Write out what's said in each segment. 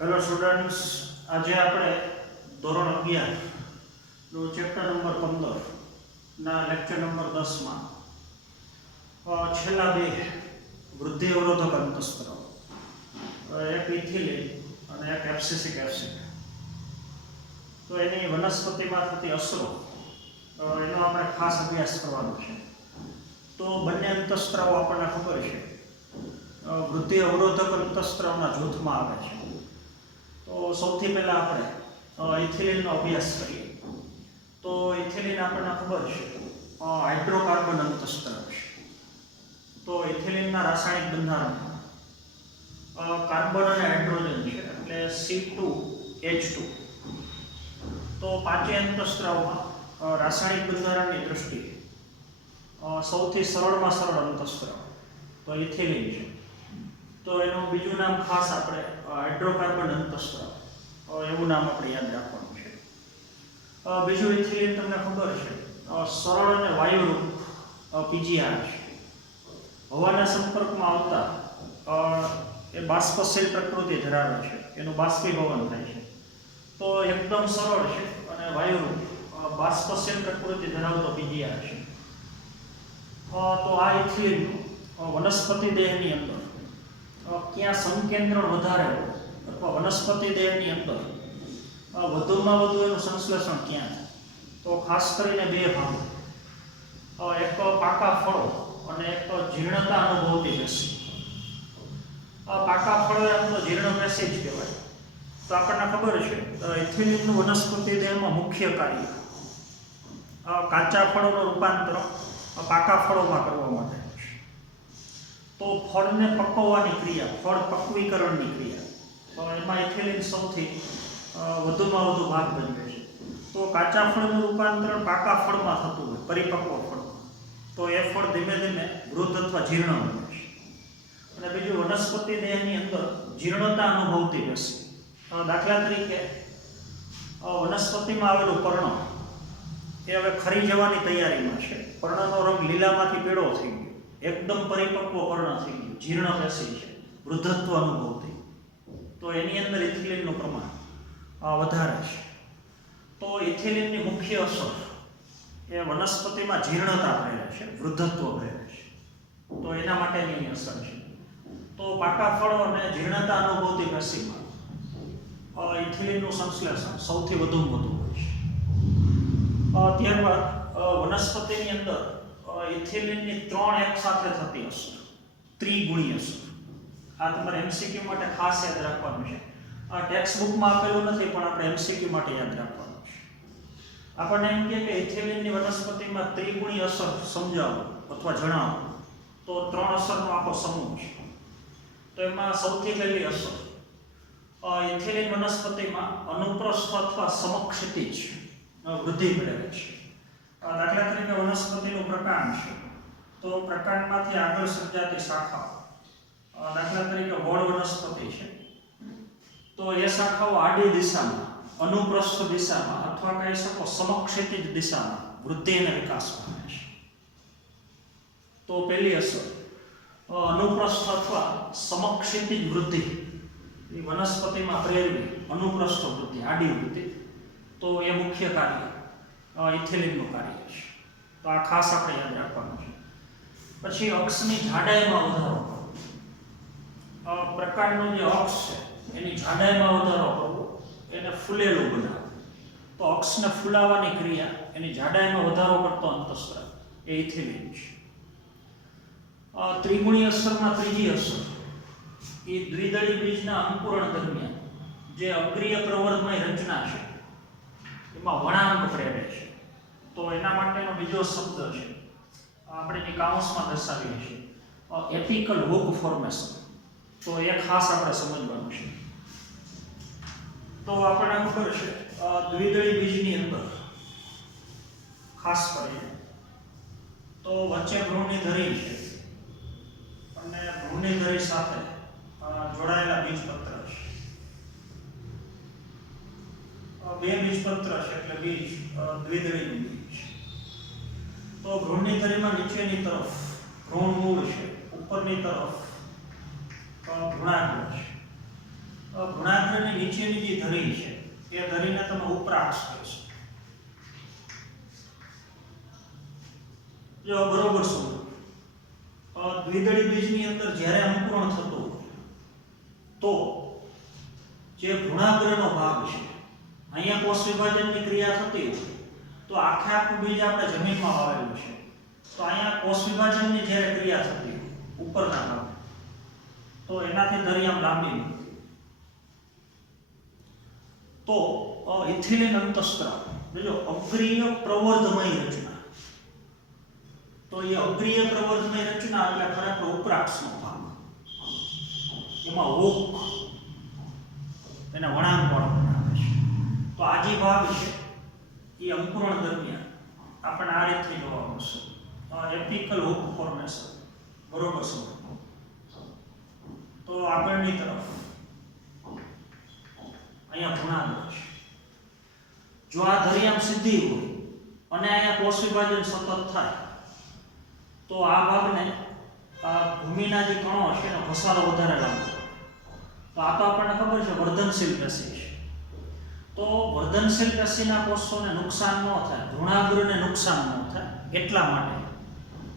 Hello students, આજે આપણે ધોરણ 11 નું ચેપ્ટર નંબર 15 ના લેક્ચર નંબર 10 માં છેલ્લા બે વૃદ્ધિ અવરોધક અંતઃસ્ત્રાવ, એક ઇથિલિન અને એક એબ્સિસિક એસિડ, તો એની વનસ્પતિમાં થતી અસરો એનો આપણે ખાસ અભ્યાસ કરવાનો છે. તો બંને અંતઃસ્ત્રાવો આપણને ખબર છે વૃદ્ધિ અવરોધક અંતઃસ્ત્રાવના જૂથમાં આવે છે. તો સૌથી પહેલા આપણે ઇથિલિનનો અભ્યાસ કરીએ. તો ઇથિલિન આપણને ખબર છે હાઇડ્રોકાર્બન અંતઃસ્ત્રાવ છે. તો ઇથિલિનના રાસાયણિક બંધારણમાં કાર્બન અને હાઇડ્રોજન છે, એટલે C2H2. તો પાંચેય અંતઃસ્ત્રાવમાં રાસાયણિક બંધારણની દ્રષ્ટિએ સૌથી સરળમાં સરળ અંતઃસ્ત્રાવ તો ઇથિલિન છે. તો એનું બીજું નામ ખાસ આપણે હાઇડ્રોકાર્બન અંતઃસ્ત્રાવ એવું નામ આપણે યાદ રાખવાનું છે. બીજું ઇથિલિન તમને ખબર છે સરળ અને વાયુરૂપ PGR છે. હવાના સંપર્કમાં આવતા એ બાષ્પશીલ પ્રકૃતિ ધરાવે છે, એનું બાષ્પીભવન થાય છે. તો એકદમ સરળ છે અને વાયુરૂપ બાષ્પશીલ પ્રકૃતિ ધરાવતો PGR છે. તો આ ઇથિલિન વનસ્પતિ દેહની અંદર ક્યાં સંકેન્દ્રણ વધારે હોય અથવા વનસ્પતિ દેહની અંદર વધુમાં વધુ એનું સંશ્લેષણ ક્યાં થાય, તો ખાસ કરીને બે ભાગો, એક પાકા ફળો અને એક જીર્ણતા અનુભવતી પેશી. પાકા ફળો એમ તો જીર્ણ પેશી જ કહેવાય. તો આપણને ખબર છે ઇથિલિનનું વનસ્પતિ દેહમાં મુખ્ય કાર્ય કાચા ફળોનું રૂપાંતર પાકા ફળોમાં કરવા માટે. તો ફળને પકવવાની ક્રિયા, ફળ પક્વીકરણની ક્રિયા, તો એમાં ઇથિલિન સૌથી વધુમાં વધુ ભાગ ભજવે છે. તો કાચા ફળનું રૂપાંતરણ પાકા ફળમાં થતું હોય, પરિપક્વ ફળમાં, તો એ ફળ ધીમે ધીમે વૃદ્ધ અથવા જીર્ણ બને છે. અને બીજું વનસ્પતિ દેહની અંદર જીર્ણતા અનુભવતી પેશી. દાખલા તરીકે વનસ્પતિમાં આવેલું પર્ણ એ હવે ખરી જવાની તૈયારીમાં છે. પર્ણનો રંગ લીલામાંથી પીળો થઈ ગયો, એકદમ પરિપક્વ પર્ણ થઈ ગયું, જીર્ણ પેશી છે, વૃદ્ધત્વ અનુભવતી. તો એની અંદર ઇથિલિનનું પ્રમાણ વધારે છે. તો ઇથિલિનની મુખ્ય અસર એ વનસ્પતિમાં જીર્ણતા પ્રેરે છે, વૃદ્ધત્વ પ્રેરે છે. તો એના માટેની અસર છે. તો પાકા ફળો અને જીર્ણતા અનુભવતી પેશીમાં ઇથિલિનનું સંશ્લેષણ સૌથી વધુ હોય છે. ત્યારબાદ વનસ્પતિની અંદર ઇથિલિનની 3 એક સાથે થતી અસર, ત્રિગુણી અસર. આ તમારે MCQ માટે ખાસ યાદ રાખવાનું છે. આ ટેક્સ્ટ બુકમાં આપેલું નથી, પણ આપણે MCQ માટે યાદ રાખવાનું છે. આપણને એમ કહે કે ઇથિલિનની વનસ્પતિમાં ત્રિગુણી અસર સમજાવો અથવા જણાવો, તો 3 અસરનો આખો સમૂહ છે. તો એમાં સૌથી પહેલી અસર ઇથિલિન વનસ્પતિમાં અનુપ્રસ્થ અથવા સમક્ષિતિજ વૃદ્ધિ મેળવે છે. દાખલા તરીકે વનસ્પતિનું પ્રકાંડ છે, તો પ્રકાંડમાંથી આગળ સર્જાતી શાખાઓ, દાખલા તરીકે વડ વનસ્પતિ છે, તો એ શાખાઓ આડી દિશામાં, અનુપ્રસ્થ દિશામાં અથવા કહી શકો સમક્ષિતિજ દિશામાં વૃદ્ધિ અને વિકાસ પામે છે. તો પહેલી અસર અનુપ્રસ્થ અથવા સમક્ષિતિજ વૃદ્ધિ એ વનસ્પતિમાં પ્રેરવી, અનુપ્રસ્થ વૃદ્ધિ, આડી વૃદ્ધિ. તો એ મુખ્ય કાર્ય ઇથિલિનનું કાર્ય છે. તો આ ખાસ આપણે યાદ રાખવાનું છે. પછી અક્ષની જાડાઈમાં વધારો કરવો. પ્રકાંડનો જે અક્ષ છે એની જાડાઈમાં વધારો કરવો, એને ફૂલેલું બનાવવું. તો અક્ષને ફૂલાવવાની ક્રિયા, એની જાડાઈમાં વધારો કરતો અંતઃસ્ત્રાવ એ ઇથિલિન છે. ત્રિગુણી અસરમાં ત્રીજી અસર એ દ્વિદળી બીજના અંકુરણ દરમિયાન જે અગ્રીય પ્રવર્ધમય રચના છે એમાં વળાંક પ્રેરે છે. તો એના માટેનો બીજો શબ્દ છે, આપણે જે કાઉન્સમાં દર્શાવીએ છીએ, એપિકલ હૂક ફોર્મેશન. તો એ ખાસ આપણે સમજવાનું છે. તો આપણને ખબર છે દ્વિદળી બીજની અંદર ખાસ કરીને તો વચ્ચે ભ્રૂણની છે અને ભ્રૂણની સાથે જોડાયેલા બીજપત્ર છે. બે બીજપત્ર છે એટલે બીજ દ્વિદળીનું બીજ. તો ભ્રૂણની ધરીમાં નીચેની તરફ ભ્રૂણ મૂળ છે, ઉપરની તરફ ભ્રૂણાગ્ર છે. ભ્રૂણાગ્રની નીચેની જે ધરી છે એ ધરીને તમે ઉપરાક્ષ કહેશો. જો બરોબર સમજો. દ્વિદળી બીજની અંદર જ્યારે અંકુરણ થતું હોય તો જે ભ્રૂણાગ્રનો ભાગ છે અહીંયા કોષ વિભાજનની ક્રિયા થતી હોય તો આખે આખું બીજ આપણે જમીનમાં વાવેલું છે તો અહીંયા કોષ વિભાજનની જ્યારે ક્રિયા થતી હોય ઉપરના ભાગ તો એનાથી ધરી આમ લાંબી નીકળે તો ઇથિલિન અંતઃસ્ત્રાવ જો અગ્રીય પ્રવર્ધમય રચના. તો એ અગ્રીય પ્રવર્ધમય રચના એટલે ખરેખર ઉપરાક્ષનો ભાગ. એમાં ઓક એને વળાંકવાળો બનાવે છે. તો આ જે ભાગ છે એ અંકુરણ દરમિયાન આપણને આ રીતે જોવા મળશે. એપિકલ હુક ફોર્મેશન. બરોબર છે. તો આગળની તરફ અહીંયા ભ્રૂણાગ્ર છે. જો આ ધરી આમ સીધી હોય અને અહીંયા કોષ વિભાજન સતત થાય તો આ ભાગને ભૂમિના જે કણો છે એનો ઘસારો વધારે લાગે. તો આ તો આપણને ખબર છે વર્ધનશીલ પેશી છે. તો વર્ધનશીલ પેશીના કોષોને નુકસાન ન થાય, ભ્રૂણાગ્રને નુકસાન ન થાય એટલા માટે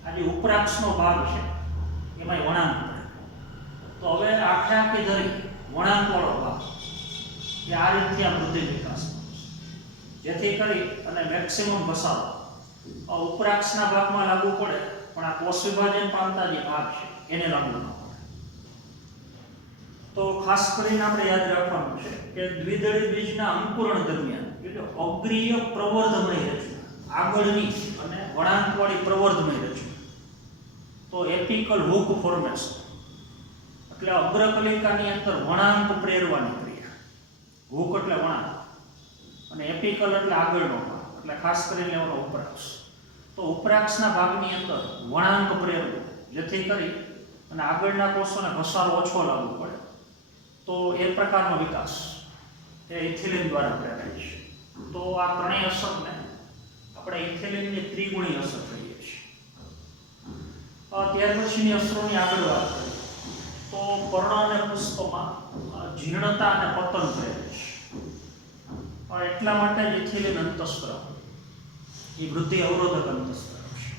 આ જે ઉપરાક્ષનો ભાગ છે એમાં વળાંક પડે. તો હવે આખે આખી ધરી વળાંકવાળો ભાગ એ આ રીતથી આ વૃદ્ધિ વિકાસ જેથી કરી અને મેક્સિમમ ઘસારો ઉપરાક્ષના ભાગમાં લાગુ પડે પણ આ કોષ વિભાજન પામતા જે ભાગ છે એને લાગુ ન પડે. તો ખાસ કરીને આપણે યાદ રાખવાનું છે કે દ્વિદળી બીજના અંકુરણ દરમિયાન એટલે અગ્રીય પ્રવર્ધમય રચના આગળની અને વળાંકવાળી પ્રવર્ધમય રચના. તો એપિકલ હુક ફોર્મેશન એટલે અગ્રકલિકાની અંદર વળાંક પ્રેરવાની ક્રિયા. હુક એટલે વળાંક અને એપિકલ એટલે આગળનો ભાગ એટલે ખાસ કરીને એનો ઉપરાક્ષ. તો ઉપરાક્ષના ભાગની અંદર વળાંક પ્રેરવો જેથી કરી અને આગળના કોષોને ઘસારો ઓછો લાગુ પડે. તો એ પ્રકારનો વિકાસ એ ઇથિલિન દ્વારા પ્રેરાય છે. તો આ ત્રણેય અસરને આપણે ઇથિલિનની ત્રિગુણી અસર કહીએ છીએ. ત્યાર પછીની અસરોની આગળ વાત કરીએ તો પર્ણ અને પુષ્પમાં જીર્ણતા અને પતન પ્રેરે છે. એટલા માટે જ ઇથિલિન અંતઃસ્ત્રાવ એ વૃદ્ધિ અવરોધક અંતઃસ્ત્રાવ છે.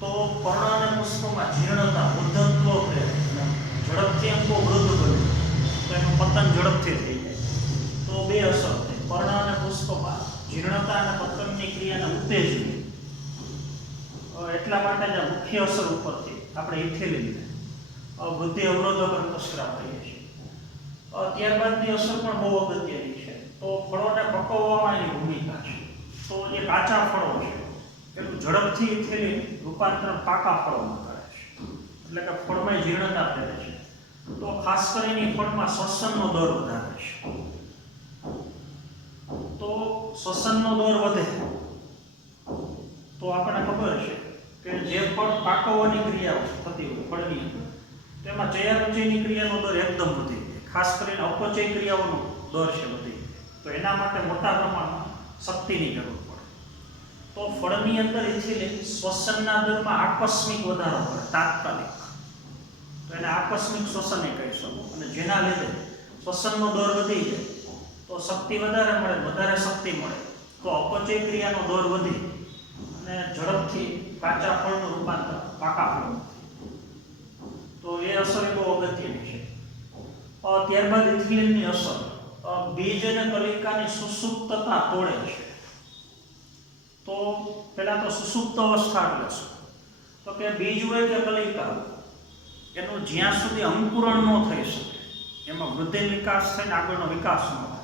તો પર્ણ અને પુષ્પમાં જીર્ણતા વૃદ્ધત્વ પ્રેરે ઝડપથી અંગો વૃદ્ધ બને તો એનું પતન ઝડપથી થઈ જાય. તો બે અસર થાય પર્ણ અને પુષ્પમાં જીર્ણતા અને પતનની ક્રિયાને ઉત્તેજન. એટલા માટે જ મુખ્ય અસર ઉપરથી આપણે ઇથિલિનને વૃદ્ધિ અવરોધક અંતઃસ્ત્રાવ કહીએ છીએ. ત્યારબાદની અસર પણ બહુ અગત્યની છે. તો ફળોને પકવવામાં એની ભૂમિકા છે. તો જે કાચા ફળો છે એટલું ઝડપથી ઇથિલિન રૂપાંતરણ પાકા ફળોમાં કરે છે એટલે કે ફળમાં જીર્ણતા પ્રેરે છે. તો ખાસ કરીને ફળમાં શ્વસનનો દર વધારે છે. તો શ્વસનનો દર વધે તો આપણને ખબર છે કે જે ફળ પાકવવાની ક્રિયાઓ થતી હોય ફળની અંદર તેમાં ચયાપચયની ક્રિયાનો દર એકદમ વધી જાય. ખાસ કરીને અપચય ક્રિયાઓનો દર છે વધી જાય. તો એના માટે મોટા પ્રમાણમાં શક્તિની જરૂર પડે. તો ફળની અંદર ઇથિલિન શ્વસનના દરમાં આકસ્મિક વધારો કરે તાત્કાલિક. તો એને આકસ્મિક શ્વસન એ કહી શકો. અને જેના લીધે શ્વસનનો દર વધી જાય તો શક્તિ વધારે મળે, વધારે શક્તિ મળે તો અપચય ક્રિયાનો દર વધી અને ઝડપથી કાચા ફળનું રૂપાંતર પાકા ફળમાં. તો એ અસર એ બહુ અગત્યની છે. ત્યારબાદ ઇથિલિનની અસર બીજ અને કલિકાની સુષુપ્તતા તોડે છે. તો પહેલા તો સુષુપ્ત અવસ્થા એટલે શું? તો કે બીજ હોય કે કલિકા એનું જ્યાં સુધી અંકુરણ ન થઈ શકે એમાં વૃદ્ધિ વિકાસ થઈને આગળનો વિકાસ ન થાય.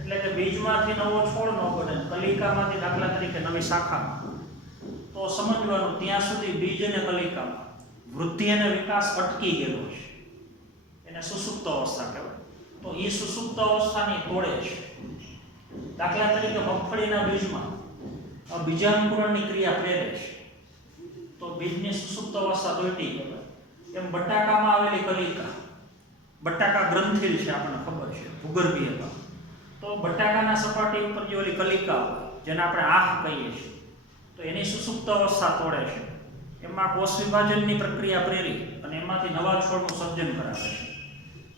એટલે કે બીજમાંથી નવો છોડ ન બને, કલિકામાંથી દાખલા તરીકે નવી શાખા. તો સમજવાનું ત્યાં સુધી બીજ અને કલિકામાં વૃદ્ધિ અને વિકાસ અટકી ગયેલો છે. એને સુષુપ્ત અવસ્થા કહેવાય. તો એ સુષુપ્ત અવસ્થાની તોડે છે. દાખલા તરીકે મગફળીના બીજમાં બીજાંકુરણની ક્રિયા પ્રેરે છે તો બીજની સુષુપ્ત અવસ્થા તોડી કહેવાય. એમ બટાકામાં આવેલી કલિકા, બટાકા ગ્રંથિલ છે આપણને ખબર છે ભૂગર્ભીય ભાગ. તો બટાકાના સપાટી ઉપર જે ઓલી કલિકા હોય જેને આપણે આંખ કહીએ છીએ તો એની સુષુપ્ત અવસ્થા તોડે છે. એમાં કોષ વિભાજનની પ્રક્રિયા પ્રેરી અને એમાંથી નવા છોડનું સર્જન કરાવે છે.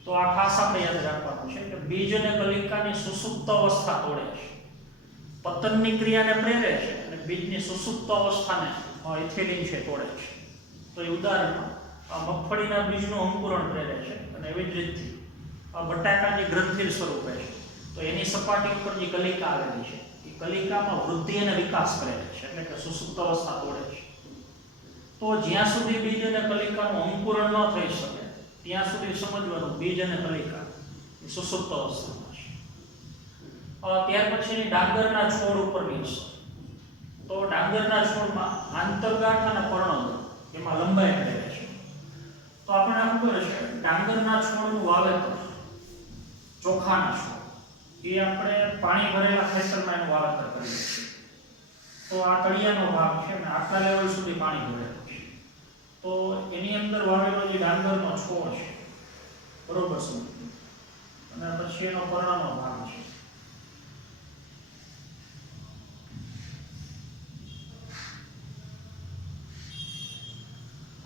તો તો આ ખાસ આપણે યાદ રાખવાનું છે કે બીજ અને કલિકાની સુસુપ્ત અવસ્થા તોડે છે, પતનની ક્રિયાને પ્રેરે છે અને બીજની સુસુપ્ત અવસ્થાને ઇથિલિન છે તોડે છે. તો એ ઉદાહરણમાં મગફળીના બીજનું અંકુરણ પ્રેરે છે અને એવી જ રીતથી બટાકાની ગ્રંથિલ સ્વરૂપે છે. તો એની સપાટી ઉપર જે કલિકા આવેલી છે એ કલિકામાં વૃદ્ધિ અને વિકાસ કરે છે, એટલે કે સુસુપ્ત અવસ્થા તોડે છે. તો જ્યાં સુધી બીજ અને કલિકાનું અંકુરણ ન થઈ શકે ત્યાં સુધી સમજવાનું બીજ અને કલિકા એ સુસુપ્ત અવસ્થામાં છે. ત્યાર પછીની ડાંગરના છોડ ઉપરની અસર. તો ડાંગરના છોડમાં આંતરગાંઠ અને પર્ણદળ એમાં લંબાઈ રહે છે. તો આપણને ખબર છે ડાંગરના છોડનું વાવેતર, ચોખાના છોડ એ આપણે પાણી ભરેલા ખેતરમાં એનું વાવેતર કરીએ છીએ. તો આ તળિયાનો ભાગ છે ને આટલા લેવલ સુધી પાણી ભરેલું છે. તો એની અંદર વાવેલો જે ડાંગરનો છોડ છે બરોબર સમજો, અને પછી એનો પર્ણનો ભાગ છે.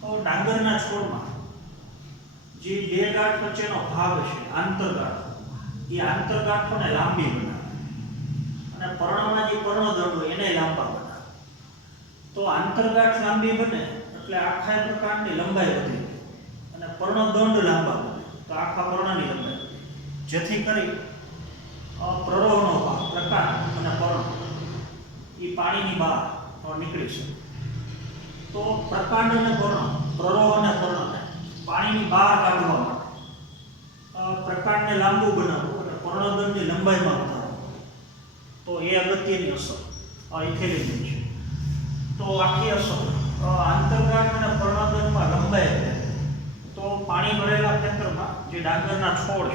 તો ડાંગરના છોડમાં જે બે ગાંઠ વચ્ચેનો ભાગ છે આંતરગાંઠ, એ આંતરગાંઠોને લાંબી બનાવે અને પર્ણમાં જે પર્ણદંડો એને લાંબા બનાવે. તો આંતરગાંઠ લાંબી બને એટલે આખા પ્રકારની લંબાઈ વધે અને પર્ણદંડ લાંબા બને તો આખા પર્ણની લંબાઈ, જેથી કરી પ્રરોહનો ભાગ, પ્રકાંડ અને પર્ણ એ પાણીની બહાર નીકળી શકે. તો પ્રકાંડ અને પર્ણ, પ્રરોહ અને પર્ણને પાણીની બહાર કાઢવા માટે પ્રકાંડને લાંબુ બનાવવું અને પર્ણદંડની લંબાઈમાં વધારવું, તો એ અગત્યની અસર ઇથિલિનની છે. તો આખી અસર આંતરગાંઠ અને પર્ણદંડમાં લંબાઈ રહે તો પાણી ભરેલા ખેતરમાં જે ડાંગરના છોડ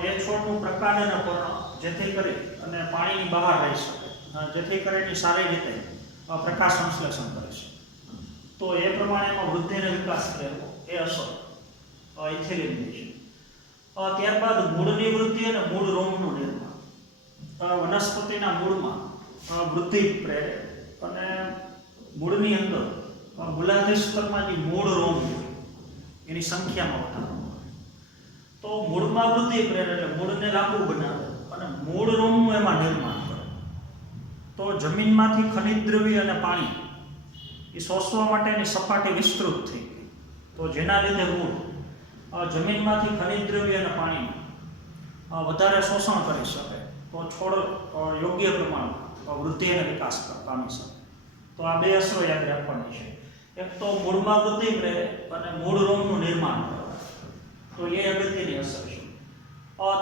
છે એ છોડનું પ્રકાંડ અને પર્ણ જેથી કરી અને પાણીની બહાર રહી શકે, જેથી કરીને સારી રીતે પ્રકાશ સંશ્લેષણ કરે છે. તો એ પ્રમાણે એમાં વૃદ્ધિ અને વિકાસ થયો એ અસર ઇથિલિનની છે. ત્યારબાદ મૂળની વૃદ્ધિ અને મૂળ રોમનું નિર્માણ. વનસ્પતિના મૂળમાં વૃદ્ધિ પ્રેરે અને મૂળની અંદર મૂલાધાર સ્તરમાં જે મૂળ રોમ હોય એની સંખ્યામાં વધારો આવે. તો મૂળમાં વૃદ્ધિ પ્રેરે એટલે મૂળને લાંબુ બનાવે અને મૂળ રોમનું એમાં નિર્માણ કરે. તો જમીનમાંથી ખનિજ દ્રવ્ય અને પાણી એ શોષવા માટેની સપાટી વિસ્તૃત થઈ ગઈ. તો જેના લીધે મૂળ જમીનમાંથી ખનિજ દ્રવ્ય અને પાણી વધારે શોષણ કરી શકે તો છોડ યોગ્ય પ્રમાણમાં વૃદ્ધિ અને વિકાસ પામી શકે. તો આ બે અસરો યાદ રાખવાની છે. એક તો મૂળમાં વૃદ્ધિ પ્રેરે અને મૂળ રોમનું નિર્માણ કરે, તો એ અગત્યની અસર છે.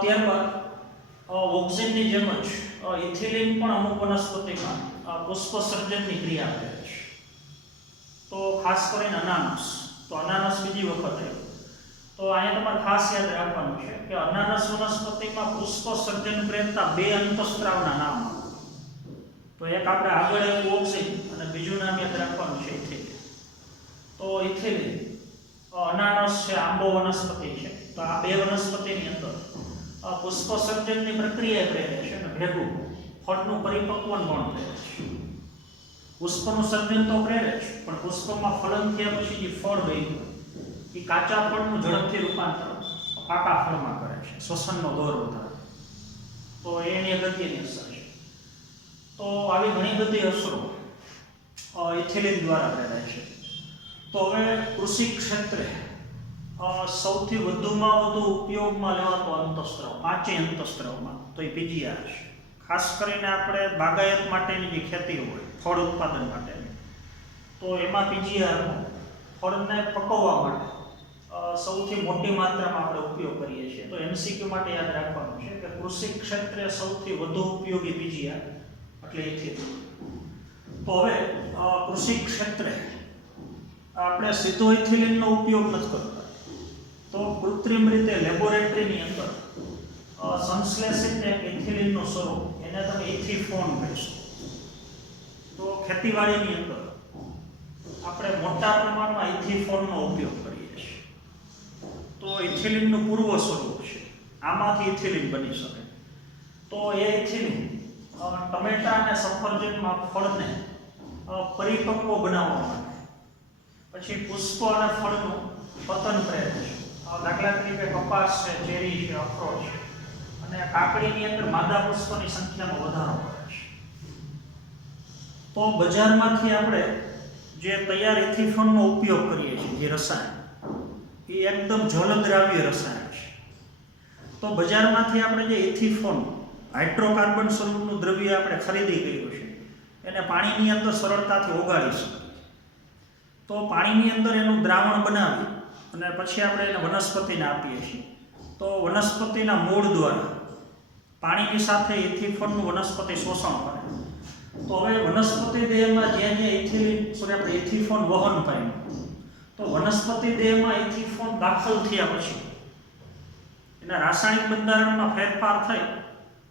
ત્યારબાદ ઓક્સિનની જેમ જ ઇથિલિન પણ અમુક વનસ્પતિમાં પુષ્પ સર્જનની ક્રિયા કરે છે. તો ખાસ કરીને અનાનસ. તો અનાનસ બીજી વખત તો અહીંયા તમારે ખાસ યાદ રાખવાનું છે કે અનાનસ વનસ્પતિમાં પુષ્પ સર્જન પ્રેરતા બે અંતઃસ્ત્રાવના નામ આવે. તો એક આપણે આગળ એવું ઓક્સિન અને બીજું નામ યાદ રાખવાનું છે ઇથિલિન. તો ઇથિલિન અનાનસ છે, આંબો વનસ્પતિ છે. તો આ બે વનસ્પતિની અંદર પુષ્પ સર્જનની પ્રક્રિયા પ્રેરે છે અને ભેગું ફળનું પરિપક્વન પણ પ્રેરે છે. પુષ્પનું સર્જન તો પ્રેરે છે પણ પુષ્પમાં ફલન થયા પછી જે ફળ બન્યું એ કાચા ફળનું ઝડપથી રૂપાંતર પાકા ફળમાં કરે છે, શ્વસનનો દર વધારે. તો એની અગત્યની અસર છે. તો આવી ઘણી બધી અસરો ઇથિલિન દ્વારા પ્રેરાય છે. તો હવે કૃષિ ક્ષેત્રે સૌથી વધુમાં વધુ ઉપયોગમાં લેવાતો અંતઃસ્ત્રાવ, પાંચેય અંતઃસ્ત્રાવમાં તો એ પીજીઆર છે. ખાસ કરીને આપણે બાગાયત માટેની જે ખેતી હોય, ફળ ઉત્પાદન માટેની, તો એમાં પીજીઆરનો ફળને પકવવા માટે સૌથી મોટી માત્રામાં આપણે ઉપયોગ કરીએ છીએ. તો એમસીક્યુ માટે યાદ રાખવાનું છે કે કૃષિ ક્ષેત્રે સૌથી વધુ ઉપયોગી પીજીઆર એટલે ઇથિલિન. તો હવે કૃષિ ક્ષેત્રે આપણે સીધો ઇથિલિનનો ઉપયોગ નથી કરતા, તો કૃત્રિમ રીતે લેબોરેટરીની અંદર સંશ્લેષિત એક ઇથિલિનનું સ્વરૂપ, એને તમે ઇથિફોન કહીશું. તો ખેતીવાડીની અંદર આપણે મોટા પ્રમાણમાં ઇથિફોનનો ઉપયોગ કરીએ છીએ. તો ઇથિલિનનું પૂર્વ સ્વરૂપ છે, આમાંથી ઇથિલિન બની શકે. તો એ ઇથિલિન ટમેટા અને સફરજનમાં ફળને પરિપક્વ બનાવવા માટે, પછી પુષ્પ અને ફળનું પતન પ્રેરે છે, દાખલા તરીકે કપાસ છે, ચેરી છે, અખરોટ છે, અને કાકડીની અંદર માદા પુષ્પની સંખ્યામાં વધારો કરે છે. તો બજારમાંથી આપણે જે તૈયાર ઇથિફોનનો ઉપયોગ કરીએ છીએ, જે રસાયણ, એ એકદમ જલદ્રાવ્ય રસાયણ છે. તો બજારમાંથી આપણે જે ઇથિફોન હાઇડ્રોકાર્બન સ્વરૂપનું દ્રવ્ય આપણે ખરીદી કર્યું છે, એને પાણીની અંદર સરળતાથી ઓગાળી શકીએ. તો પાણીની અંદર એનું દ્રાવણ બનાવી અને પછી આપણે એને વનસ્પતિને આપીએ છીએ. તો વનસ્પતિના મૂળ દ્વારા પાણીની સાથે ઇથિફોનનું વનસ્પતિ શોષણ કરે. તો હવે વનસ્પતિ દેહમાં જ્યાં આપણે ઇથિફોન વહન પામ્યું, તો વનસ્પતિ દેહમાં ઇથિફોન દાખલ થયા પછી એના રાસાયણિક બંધારણમાં ફેરફાર થઈ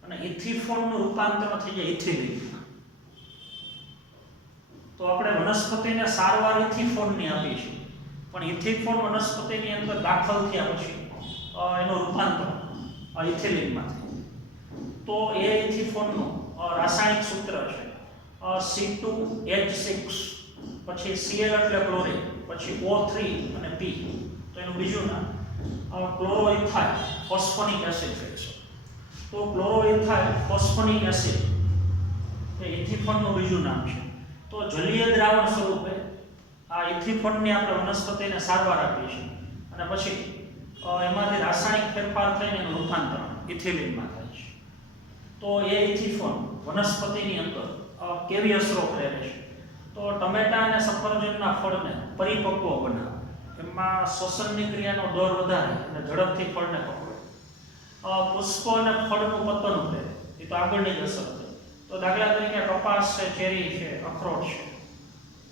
અને ઇથિફોનનું રૂપાંતર થઈ જાય ઇથિલિનમાં. તો આપણે વનસ્પતિને સારવાર ઇથિફોનની આપી છે, પણ ઇથિફોન વનસ્પતિની અંદર દાખલ થયા પછી એનું રૂપાંતર ઇથિલિનમાં થાય. તો એ ઇથિફોનનું રાસાયણિક સૂત્ર છે C2H6, પછી Cl એટલે ક્લોરીન, પછી O3 અને P. તો એનું બીજું નામ ક્લોરોઇથાઇલ ફોસ્ફોનિક એસિડ છે. તો ક્લોરોઇથાઇલ ફોસ્ફોનિક એસિડ એ ઇથિફોનનું બીજું નામ છે. તો જલીય દ્રાવણ સ્વરૂપે આ ઇથિફોનની આપણે વનસ્પતિને સારવાર આપીએ છીએ અને પછી એમાંથી રાસાયણિક ફેરફાર થઈને એનું રૂપાંતર ઇથિલિનમાં થાય છે. તો એ ઇથિફોન વનસ્પતિની અંદર કેવી અસરો પ્રેરે છે? તો ટમેટા અને સફરજનના ફળને પરિપક્વ બનાવે, એમાં શ્વસનની ક્રિયાનો દર વધારે અને ઝડપથી ફળને પકડે. પુષ્પ અને ફળનું પતન પ્રેરે, એ તો આગળની જ અસર છે. તો દાખલા તરીકે કપાસ છે, ચેરી છે, અખરોટ છે,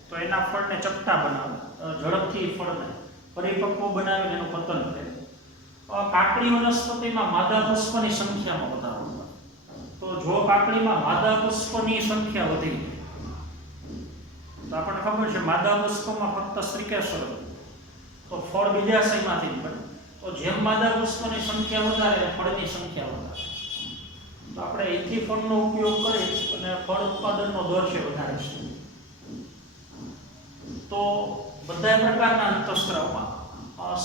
તો એના ફળને ચપટા બનાવે, ઝડપથી ફળને પરિપક્વ બનાવીને એનું પતન કરે. કાકડી વનસ્પતિમાં માદા પુષ્પની સંખ્યામાં વધારો થાય. તો જો કાકડીમાં માદા પુષ્પની સંખ્યા વધી, તો આપણને ખબર છે માદા પુષ્પમાં ફક્ત સ્ત્રીકેસર, તો ફળ બીજાશયમાંથી જ બને. તો જેમ માદા પુષ્પની સંખ્યા વધારે, ફળની સંખ્યા વધારે. તો આપણે ઇથિફોનનો ઉપયોગ કરી અને ફળ ઉત્પાદનનો દર છે વધારે છે. તો બધા પ્રકારના અંતઃસ્ત્રાવમાં